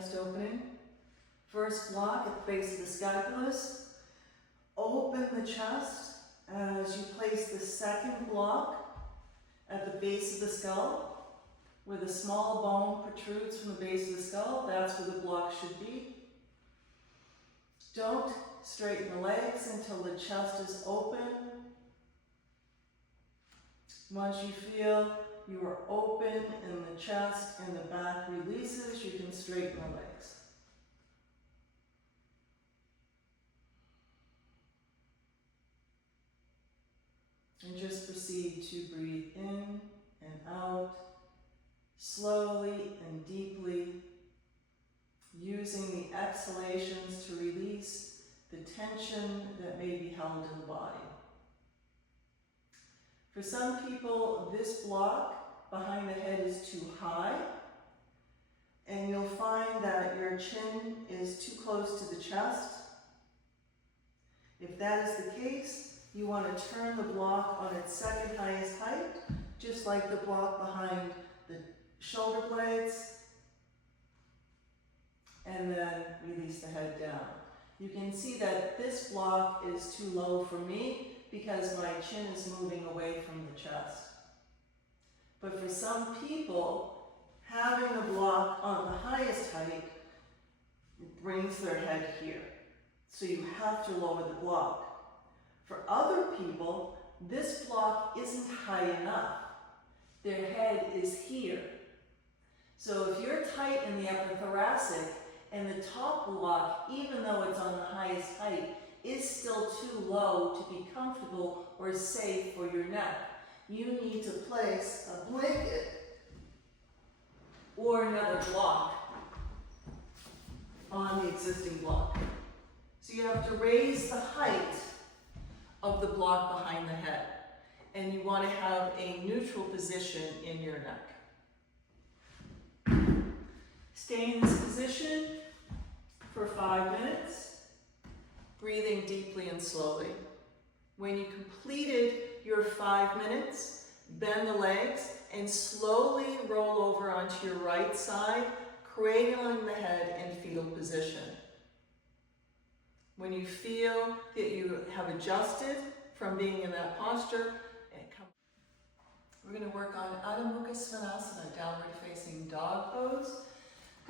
chest opening. First block at the base of the scapulus. Open the chest as you place the second block at the base of the skull, where the small bone protrudes from the base of the skull. That's where the block should be. Don't straighten the legs until the chest is open. Once you feel you are open in the chest and the back releases, you can straighten the legs. And just proceed to breathe in and out, slowly and deeply, using the exhalations to release the tension that may be held in the body. For some people, this block behind the head is too high, and you'll find that your chin is too close to the chest. If that is the case, you want to turn the block on its second highest height, just like the block behind the shoulder blades, and then release the head down. You can see that this block is too low for me because my chin is moving away from the chest. But for some people, having the block on the highest height brings their head here. So you have to lower the block. For other people, this block isn't high enough. Their head is here. So if you're tight in the upper thoracic and the top block, even though it's on the highest height, is still too low to be comfortable or safe for your neck, you need to place a blanket or another block on the existing block. So you have to raise the height of the block behind the head, and you want to have a neutral position in your neck. Stay in this position for 5 minutes, breathing deeply and slowly. When you completed your 5 minutes, bend the legs and slowly roll over onto your right side, cradling the head in fetal position. When you feel that you have adjusted from being in that posture, we're going to work on Adho Svanasana, downward facing dog pose.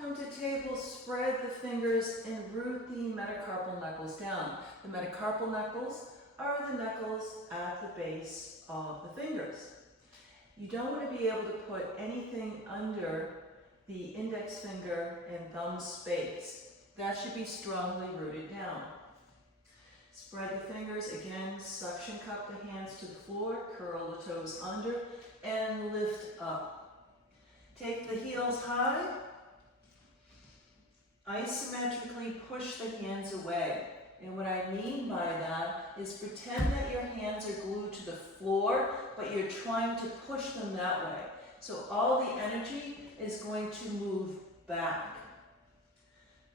Come to table, spread the fingers, and root the metacarpal knuckles down. The metacarpal knuckles are the knuckles at the base of the fingers. You don't want to be able to put anything under the index finger and thumb space. That should be strongly rooted down. Spread the fingers, again, suction cup the hands to the floor, curl the toes under, and lift up. Take the heels high. Isometrically push the hands away. And what I mean by that is pretend that your hands are glued to the floor, but you're trying to push them that way. So all the energy is going to move back.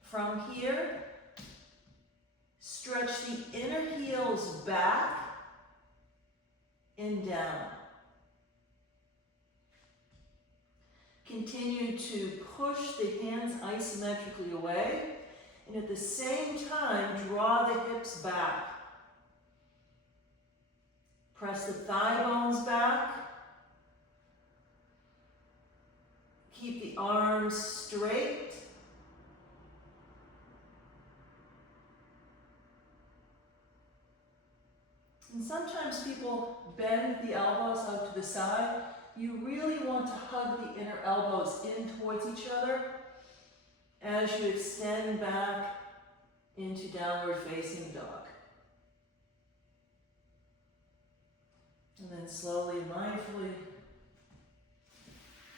From here, stretch the inner heels back and down. Continue to push the hands isometrically away, and at the same time, draw the hips back. Press the thigh bones back. Keep the arms straight. And sometimes people bend the elbows out to the side. You really want to hug the inner elbows in towards each other as you extend back into downward facing dog. And then slowly, mindfully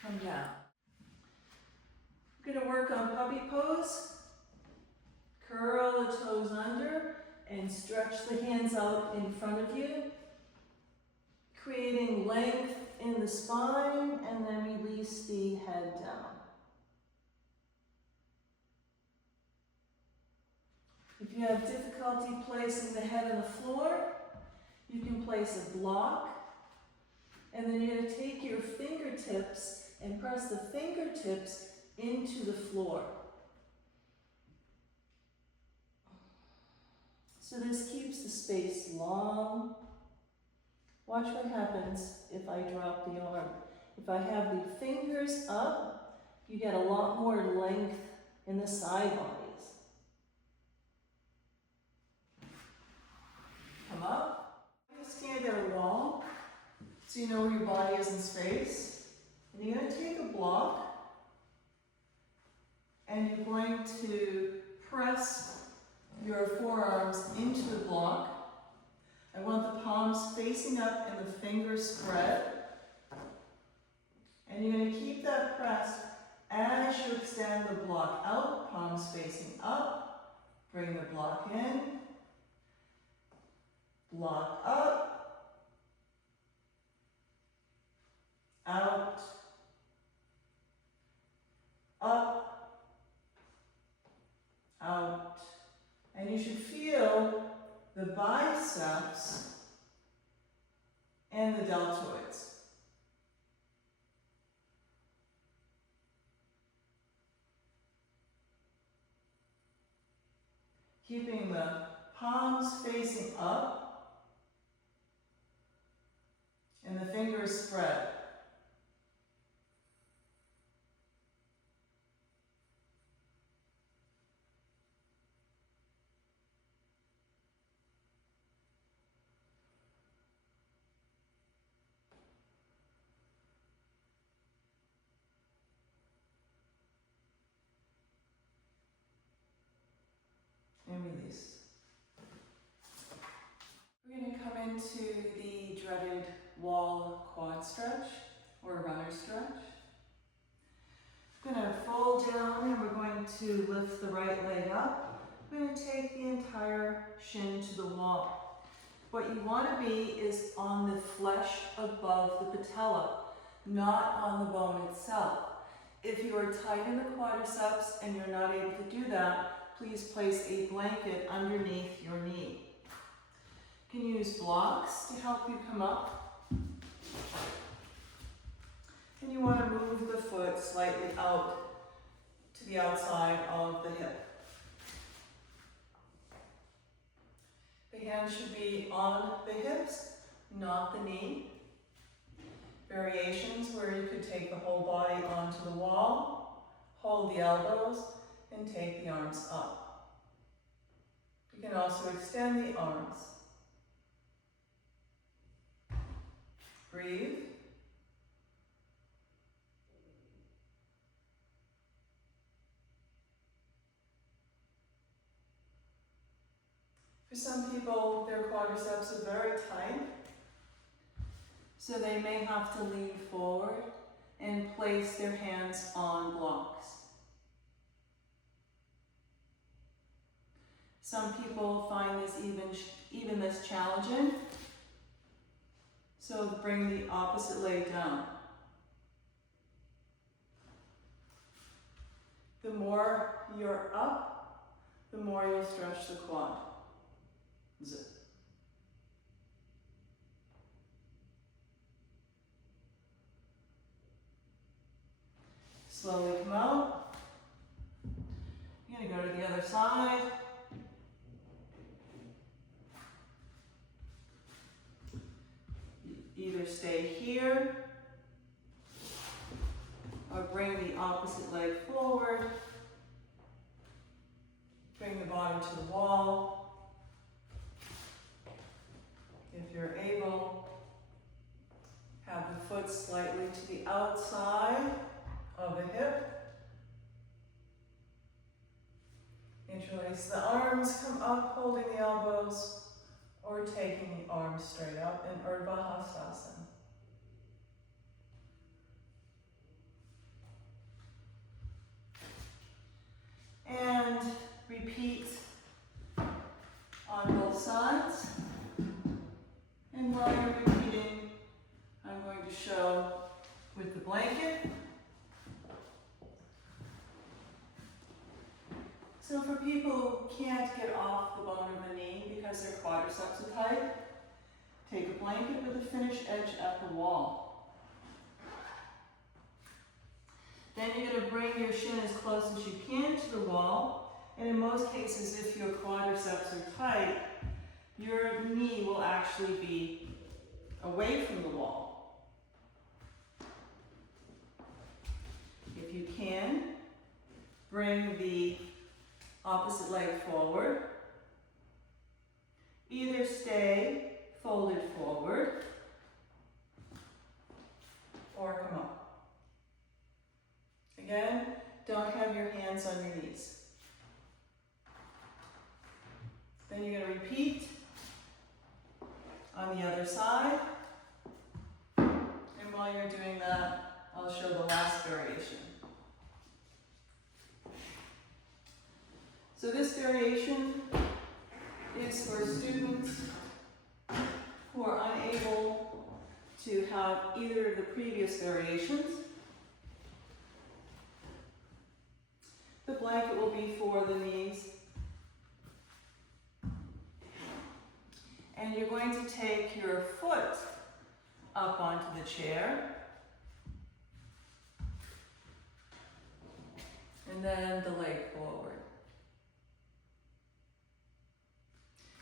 come down. We're going to work on puppy pose. Curl the toes under and stretch the hands out in front of you, creating length in the spine, and then release the head down. If you have difficulty placing the head on the floor, you can place a block, and then you're going to take your fingertips and press the fingertips into the floor. So this keeps the space long. Watch what happens if I drop the arm. If I have the fingers up, you get a lot more length in the side bodies. Come up. You stand at a wall so you know where your body is in space. And you're going to take a block and you're going to press your forearms into the block. I want the palms facing up and the fingers spread. And you're going to keep that pressed as you extend the block out, palms facing up. Bring the block in. Block up. Out. Up. Out. And you should feel the biceps and the deltoids. Keeping the palms facing up and the fingers spread. And release. We're going to come into the dreaded wall quad stretch or runner stretch. I'm going to fold down and we're going to lift the right leg up. We're going to take the entire shin to the wall. What you want to be is on the flesh above the patella, not on the bone itself. If you are tight in the quadriceps and you're not able to do that, please place a blanket underneath your knee. You can use blocks to help you come up. And you want to move the foot slightly out to the outside of the hip. The hands should be on the hips, not the knee. Variations where you could take the whole body onto the wall, hold the elbows, and take the arms up. You can also extend the arms. Breathe. For some people, their quadriceps are very tight, so they may have to lean forward and place their hands on blocks. Some people find this even this challenging, so bring the opposite leg down. The more you're up, the more you'll stretch the quad. Zip. Slowly come out. You're going to go to the other side. Either stay here or bring the opposite leg forward. Bring the bottom to the wall. If you're able, have the foot slightly to the outside of the hip. Interlace the arms, come up holding the elbows, or taking the arms straight up in Urdhva-hasana. And repeat on both sides. And while you're repeating, I'm going to show with the blanket. So for people who can't get off the bone of the knee because their quadriceps are tight, take a blanket with a finished edge at the wall. Then you're going to bring your shin as close as you can to the wall. And in most cases, if your quadriceps are tight, your knee will actually be away from the wall. If you can, bring the opposite leg forward. Either stay folded forward or come up. Again, don't have your hands on your knees. Then you're going to repeat on the other side. And while you're doing that, I'll show the last variation. So this variation is for students who are unable to have either of the previous variations. The blanket will be for the knees. And you're going to take your foot up onto the chair. And then the leg forward.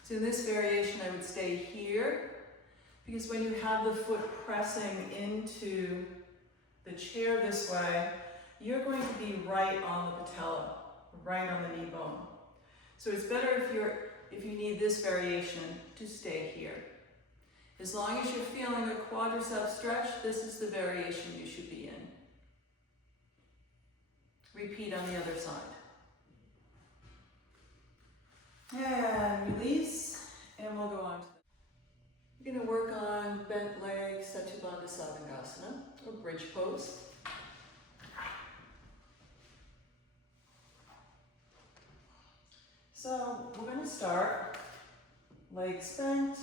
So in this variation, I would stay here, because when you have the foot pressing into the chair this way, you're going to be right on the patella, right on the knee bone. So it's better if you need this variation to stay here. As long as you're feeling a quadricep stretch, this is the variation you should be in. Repeat on the other side. And release, and we'll go on to we're going to work on bent legs, Setu, bandha, Sarvangasana, or bridge pose. So we're going to start legs bent,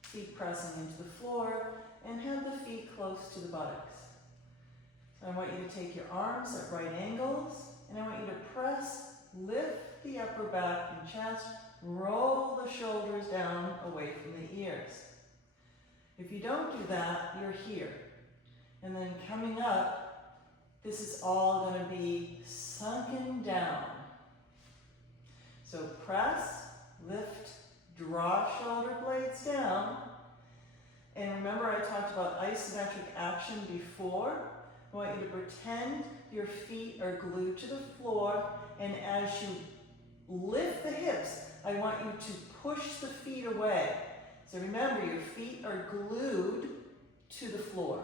feet pressing into the floor, and have the feet close to the buttocks. So I want you to take your arms at right angles, and I want you to press, lift the upper back and chest, roll the shoulders down away from the ears. If you don't do that, you're here. And then coming up, this is all going to be sunken down. So press, lift, draw shoulder blades down. And remember I talked about isometric action before. I want you to pretend your feet are glued to the floor, and as you lift the hips, I want you to push the feet away. So remember, your feet are glued to the floor.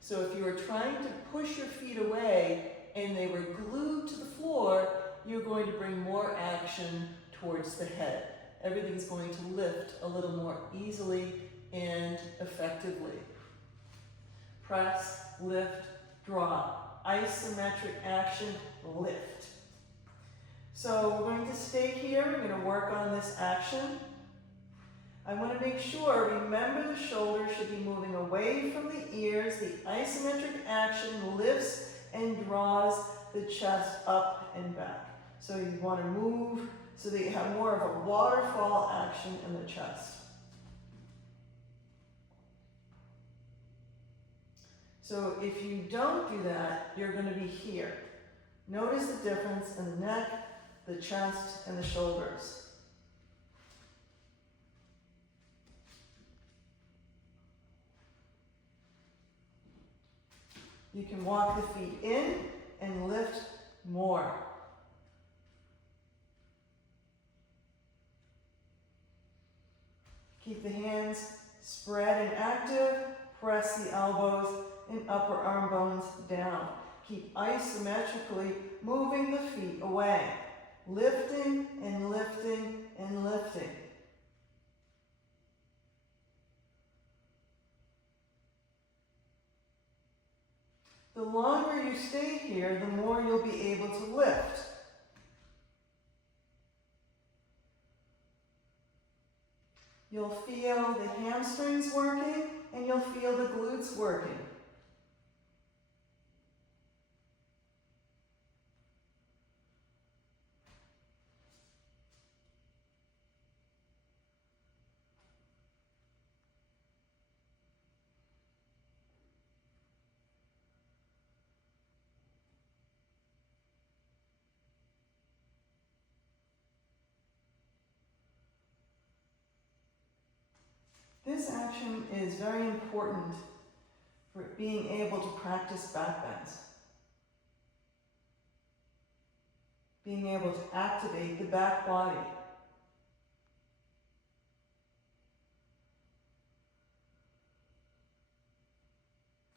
So if you were trying to push your feet away and they were glued to the floor, you're going to bring more action towards the head. Everything's going to lift a little more easily and effectively. Press, lift, draw. Isometric action, lift. So we're going to stay here. We're going to work on this action. I want to make sure, remember the shoulders should be moving away from the ears. The isometric action lifts and draws the chest up and back. So you want to move so that you have more of a waterfall action in the chest. So if you don't do that, you're going to be here. Notice the difference in the neck, the chest, and the shoulders. You can walk the feet in and lift more. Keep the hands spread and active. Press the elbows and upper arm bones down. Keep isometrically moving the feet away. Lifting and lifting and lifting. The longer you stay here, the more you'll be able to lift. You'll feel the hamstrings working, and you'll feel the glutes working. This action is very important for being able to practice back bends. Being able to activate the back body.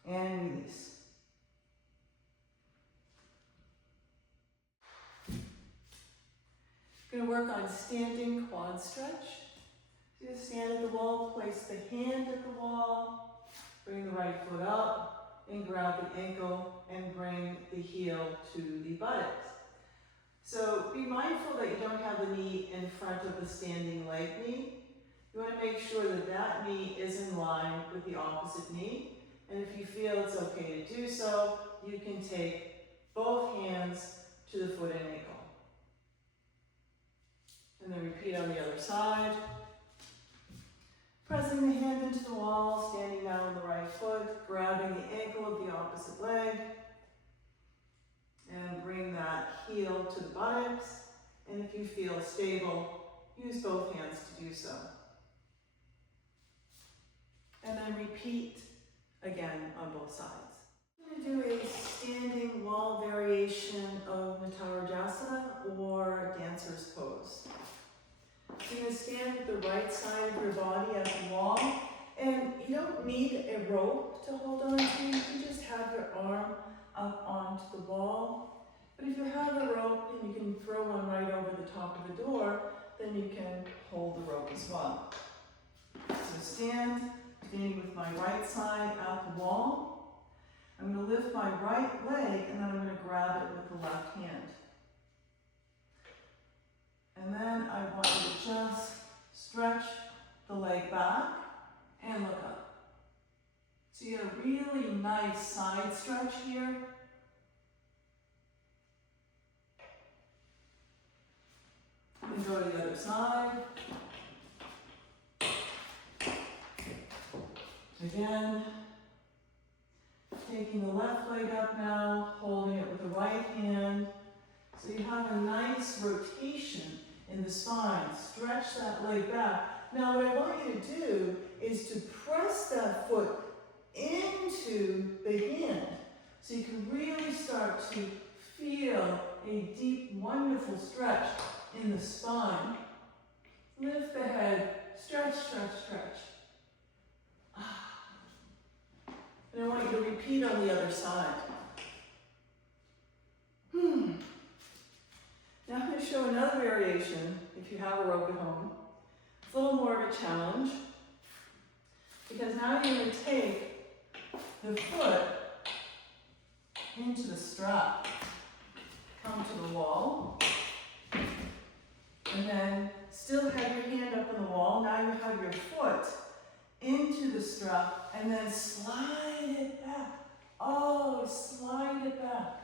And release. Going to work on standing quad stretch. So you stand at the wall, place the hand at the wall, bring the right foot up, and grab the ankle, and bring the heel to the buttocks. So be mindful that you don't have the knee in front of the standing leg knee. You want to make sure that that knee is in line with the opposite knee. And if you feel it's okay to do so, you can take both hands to the foot and ankle. And then repeat on the other side. Pressing the hand into the wall, standing down on the right foot, grabbing the ankle of the opposite leg, and bring that heel to the buttocks. And if you feel stable, use both hands to do so. And then repeat again on both sides. I'm going to do a standing wall variation of Natarajasana or dancer's pose. So you're going to stand with the right side of your body at the wall, and you don't need a rope to hold on to. You can just have your arm up onto the wall. But if you have a rope and you can throw one right over the top of the door, then you can hold the rope as well. So standing with my right side at the wall. I'm going to lift my right leg and then I'm going to grab it with the left hand. And then I want you to just stretch the leg back and look up. So you get a really nice side stretch here. And go to the other side. Again, taking the left leg up now, holding it with the right hand. So you have a nice rotation in the spine. Stretch that leg back. Now what I want you to do is to press that foot into the hand. So you can really start to feel a deep, wonderful stretch in the spine. Lift the head, stretch, stretch, stretch. And I want you to repeat on the other side. Now I'm going to show another variation if you have a rope at home. It's a little more of a challenge because now you're going to take the foot into the strap, come to the wall, and then still have your hand up on the wall. Now you have your foot into the strap and then slide it back. Oh, slide it back.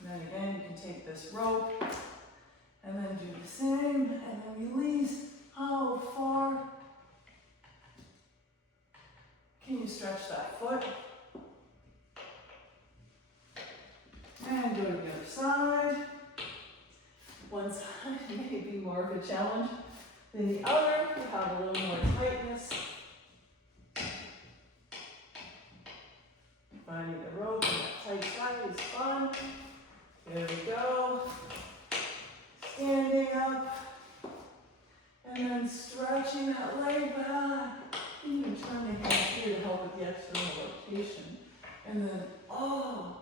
And then again, you can take this rope and then do the same and then release. How far can you stretch that foot? And go to the other side. One side may be more of a challenge than the other. You have a little more tightness. Finding the rope and that tight side is fun. There we go. Standing up. And then stretching that leg back. You can turn the hand here to help with the external rotation. And then, oh.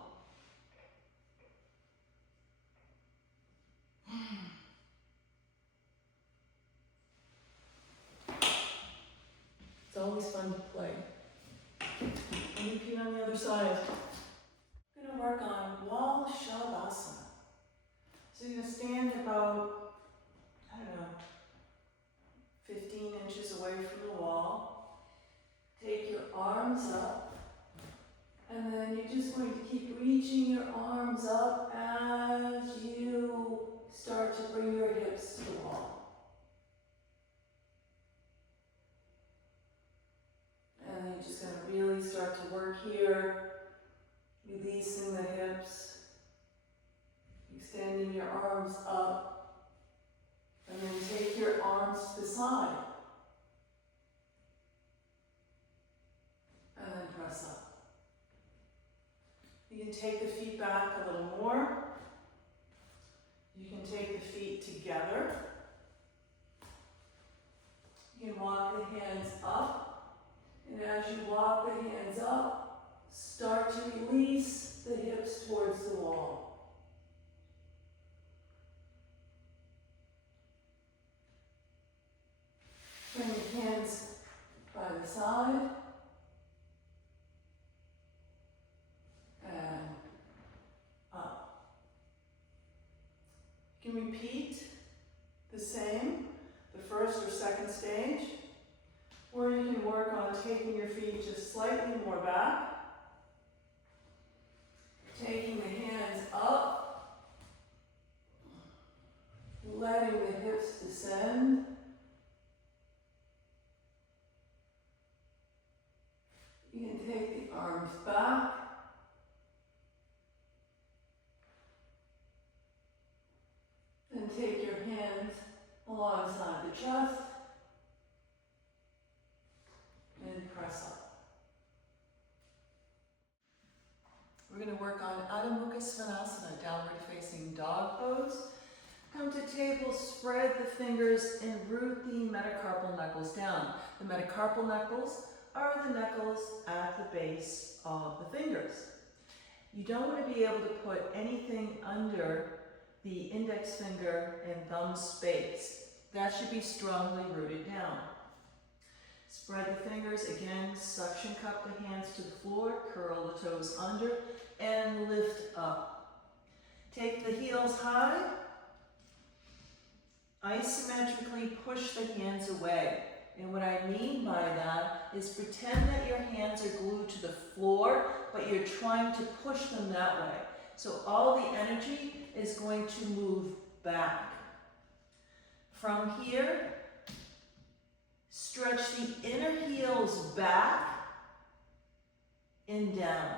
It's always fun to play. And repeat on the other side. I'm going to work on wall salabhasana. So you're going to stand about, 15 inches away from the wall. Take your arms up. And then you're just going to keep reaching your arms up as you start to bring your hips to the wall. And you're just going to really start to work here, releasing the hips, extending your arms up, And then take your arms to the side. And then press up. You can take the feet back a little more. You can take the feet together. You can walk the hands up. And as you walk the hands up, start to release the hips towards the wall. Bring your hands by the side. And up. You can repeat the same, the first or second stage, or you can work on taking your feet just slightly more back, taking the hands up, letting the hips descend. You can take the arms back. Then take your hands alongside the chest and press up. We're going to work on Adho Svanasana, downward facing dog pose. Come to table, spread the fingers and root the metacarpal knuckles down. The metacarpal knuckles are the knuckles at the base of the fingers. You don't want to be able to put anything under the index finger and thumb space. That should be strongly rooted down. Spread the fingers, again, suction cup the hands to the floor, curl the toes under, and lift up. Take the heels high, isometrically push the hands away. And what I mean by that is pretend that your hands are glued to the floor, but you're trying to push them that way. So all the energy is going to move back. From here, stretch the inner heels back and down.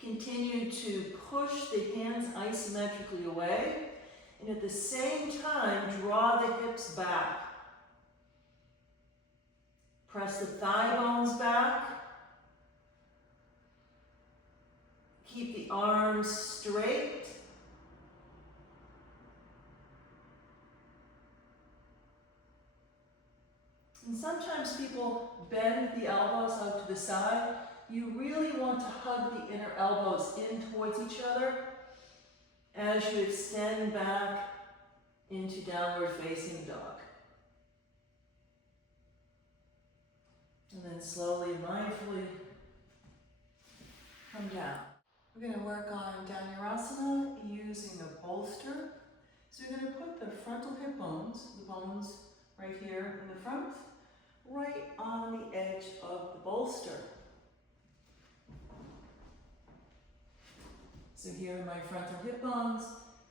Continue to push the hands isometrically away, and at the same time, draw the hips back. Press the thigh bones back. Keep the arms straight. And sometimes people bend the elbows out to the side. You really want to hug the inner elbows in towards each other as you extend back into downward facing dog. And then slowly, mindfully come down. We're going to work on Dhanurasana using a bolster. So you're going to put the frontal hip bones, the bones right here in the front, right on the edge of the bolster. So here are my frontal hip bones,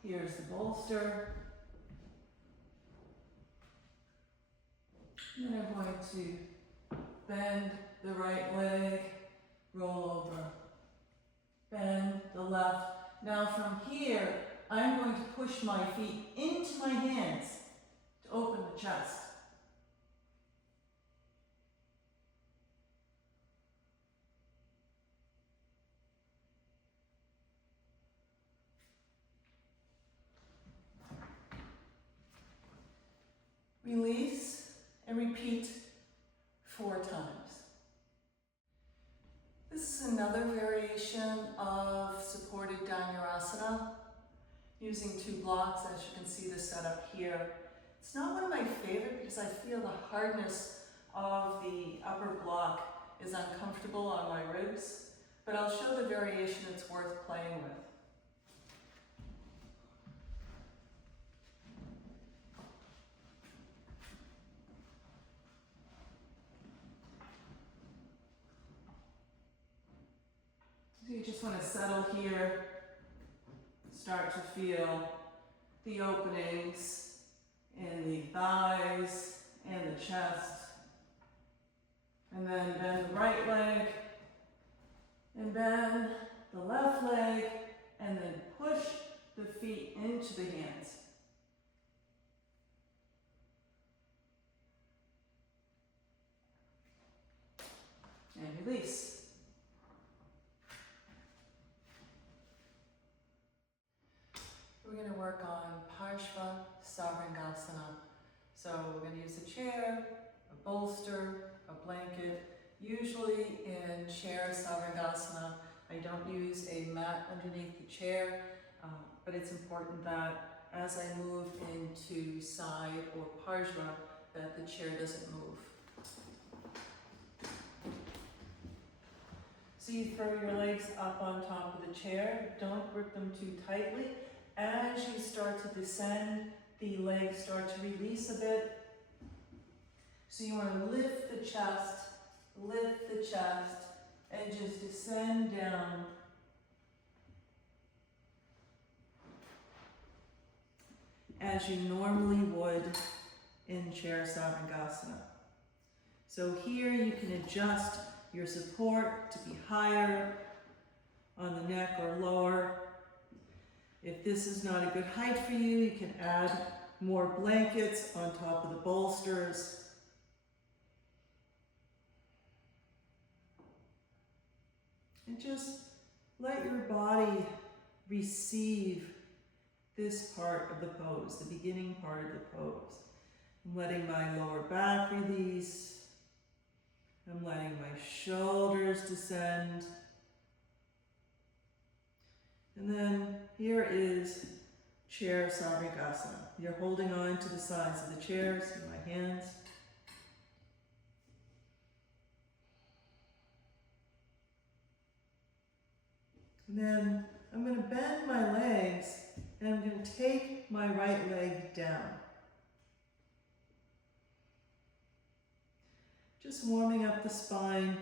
here's the bolster. And then I'm going to bend the right leg, roll over. Bend the left. Now from here, I'm going to push my feet into my hands to open the chest. Release and repeat 4 times. This is another variation of supported Dhanurasana using 2 blocks. As you can see the setup here. It's not one of my favorite because I feel the hardness of the upper block is uncomfortable on my ribs, but I'll show the variation it's worth playing with. So you just want to settle here, start to feel the openings in the thighs and the chest, and then bend the right leg, and bend the left leg, and then push the feet into the hands. And release. We're going to work on Parsva Sarvangasana. So we're going to use a chair, a bolster, a blanket. Usually in chair Sarvangasana, I don't use a mat underneath the chair, but it's important that as I move into side or Parsva, that the chair doesn't move. So you throw your legs up on top of the chair. Don't grip them too tightly. As you start to descend, the legs start to release a bit. So you want to lift the chest, and just descend down. As you normally would in chair Sarvangasana. So here you can adjust your support to be higher on the neck or lower. If this is not a good height for you, you can add more blankets on top of the bolsters. And just let your body receive this part of the pose, the beginning part of the pose. I'm letting my lower back release. I'm letting my shoulders descend. And then here is chair Sarvangasana. You're holding on to the sides of the chairs in my hands. And then I'm going to bend my legs and I'm going to take my right leg down. Just warming up the spine.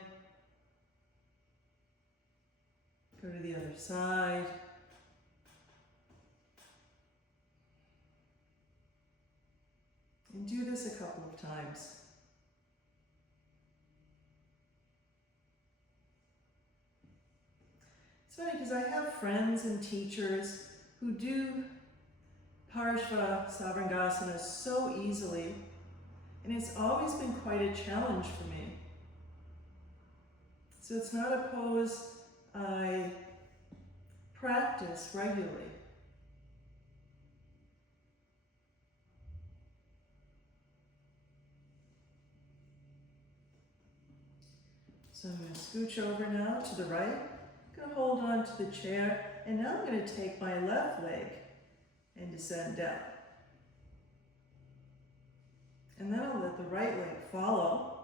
Go to the other side. And do this a couple of times. It's funny because I have friends and teachers who do Parsva Sarvangasana so easily, and it's always been quite a challenge for me. So it's not a pose I practice regularly. So I'm going to scooch over now to the right. I'm going to hold on to the chair, and now I'm going to take my left leg and descend down. And then I'll let the right leg follow.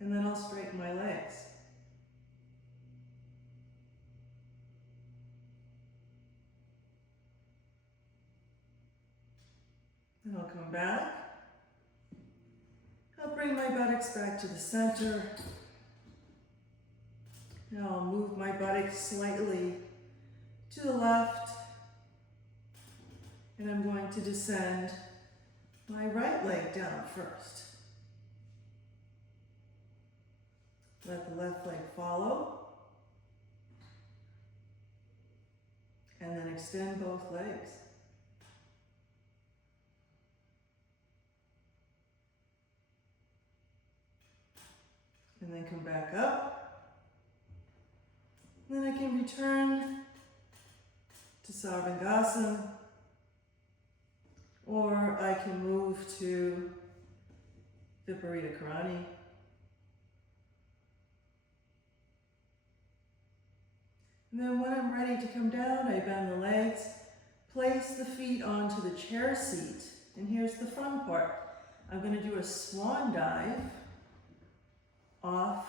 And then I'll straighten my legs. And I'll come back. I'll bring my buttocks back to the center. Now I'll move my buttocks slightly to the left. And I'm going to descend my right leg down first. Let the left leg follow. And then extend both legs. And then come back up. Then I can return to Sarvangasana, or I can move to Viparita Karani. And then when I'm ready to come down, I bend the legs, place the feet onto the chair seat, and here's the fun part. I'm going to do a swan dive off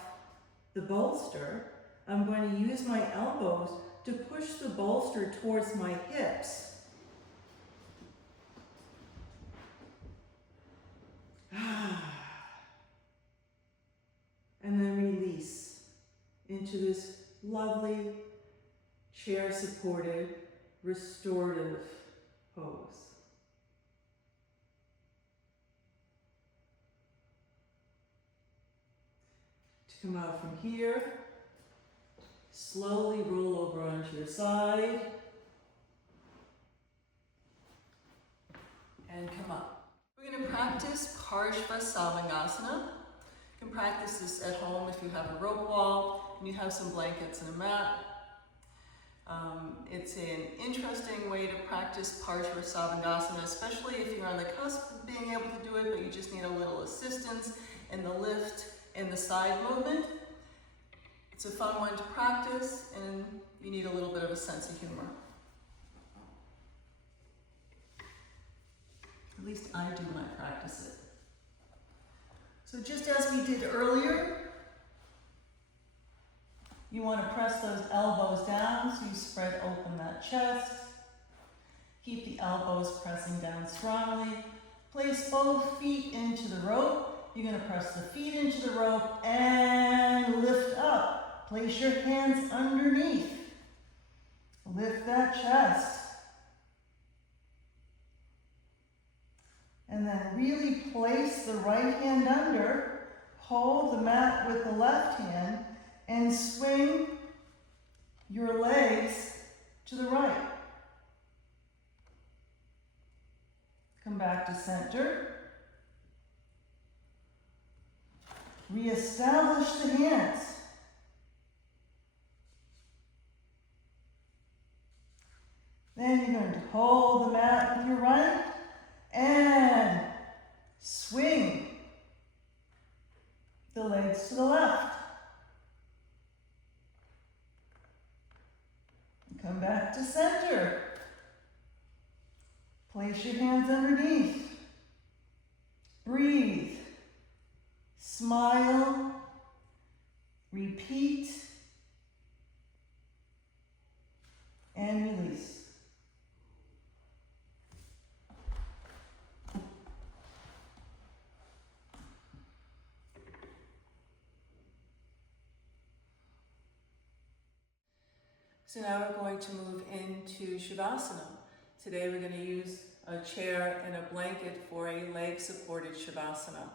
the bolster. I'm going to use my elbows to push the bolster towards my hips. And then release into this lovely chair-supported, restorative pose. To come out from here, Slowly roll over onto your side. And come up. We're going to practice Parsva Sarvangasana. You can practice this at home if you have a rope wall and you have some blankets and a mat. It's an interesting way to practice Parsva Sarvangasana, especially if you're on the cusp of being able to do it, but you just need a little assistance in the lift and the side movement. It's a fun one to practice, and you need a little bit of a sense of humor. At least I do when I practice it. So just as we did earlier, you want to press those elbows down so you spread open that chest. Keep the elbows pressing down strongly. Place both feet into the rope. You're going to press the feet into the rope and lift up. Place your hands underneath. Lift that chest. And then really place the right hand under. Hold the mat with the left hand and swing your legs to the right. Come back to center. Reestablish the hands. Then you're going to hold the mat with your right and swing the legs to the left. Come back to center. Place your hands underneath. Breathe. Smile. Repeat. And release. So now we're going to move into Savasana. Today we're going to use a chair and a blanket for a leg-supported Savasana.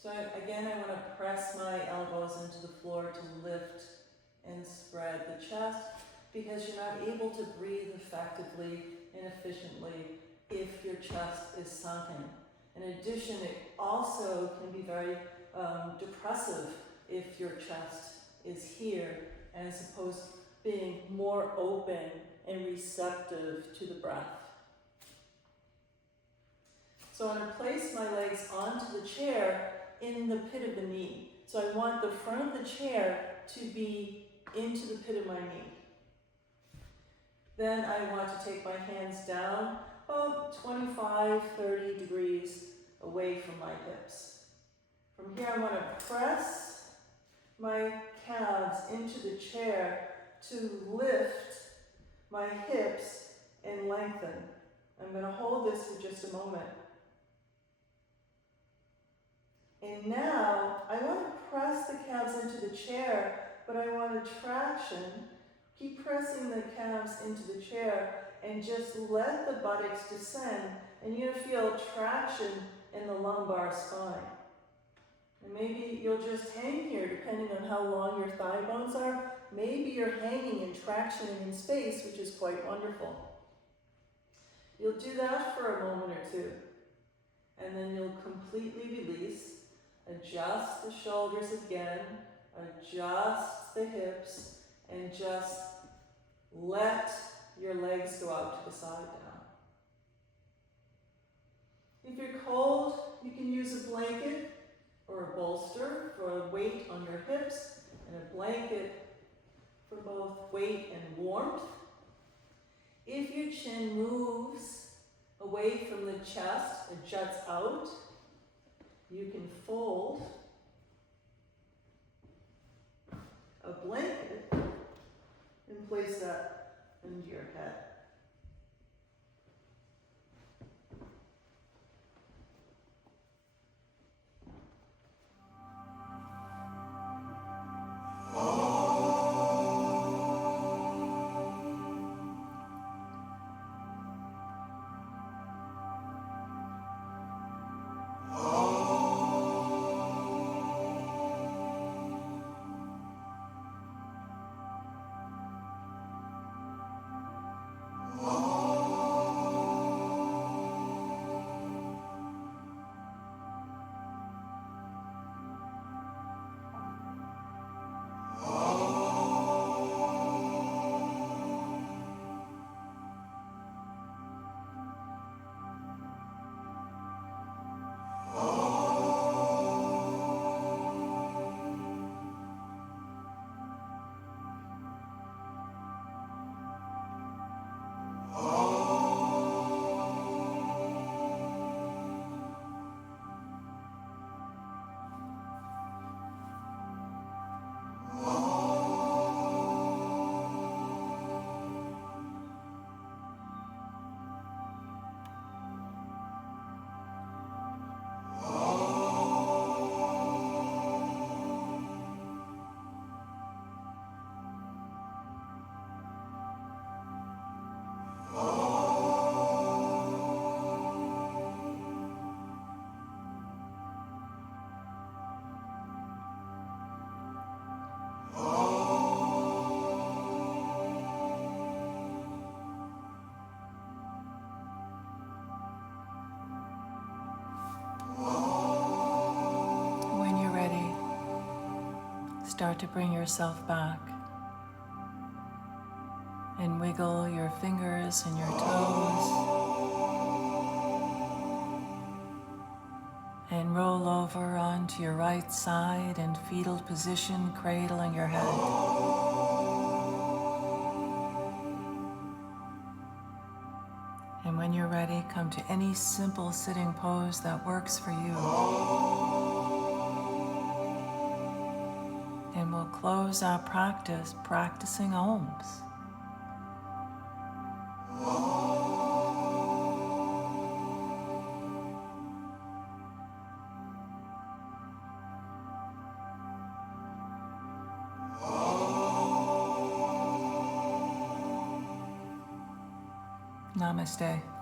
So again, I want to press my elbows into the floor to lift and spread the chest, because you're not able to breathe effectively and efficiently if your chest is sunken. In addition, it also can be very depressive if your chest is here, as opposed to being more open and receptive to the breath. So I'm going to place my legs onto the chair in the pit of the knee. So I want the front of the chair to be into the pit of my knee. Then I want to take my hands down about 25, 30 degrees away from my hips. From here, I want to press my calves into the chair to lift my hips and lengthen. I'm going to hold this for just a moment. And now, I want to press the calves into the chair, but I want a traction. Keep pressing the calves into the chair and just let the buttocks descend, and you're going to feel traction in the lumbar spine. And maybe you'll just hang here depending on how long your thigh bones are. Maybe you're hanging in traction and in space, which is quite wonderful. You'll do that for a moment or two, and then you'll completely release. Adjust the shoulders again, adjust the hips, and just let your legs go out to the side now. If you're cold, you can use a blanket or a bolster for a weight on your hips, and a blanket for both weight and warmth. If your chin moves away from the chest and juts out, you can fold a blanket and place that into your head. Oh. start to bring yourself back and wiggle your fingers and your toes and roll over onto your right side in fetal position, cradling your head. And when you're ready, come to any simple sitting pose that works for you. And we'll close our practice practicing Oms. Namaste.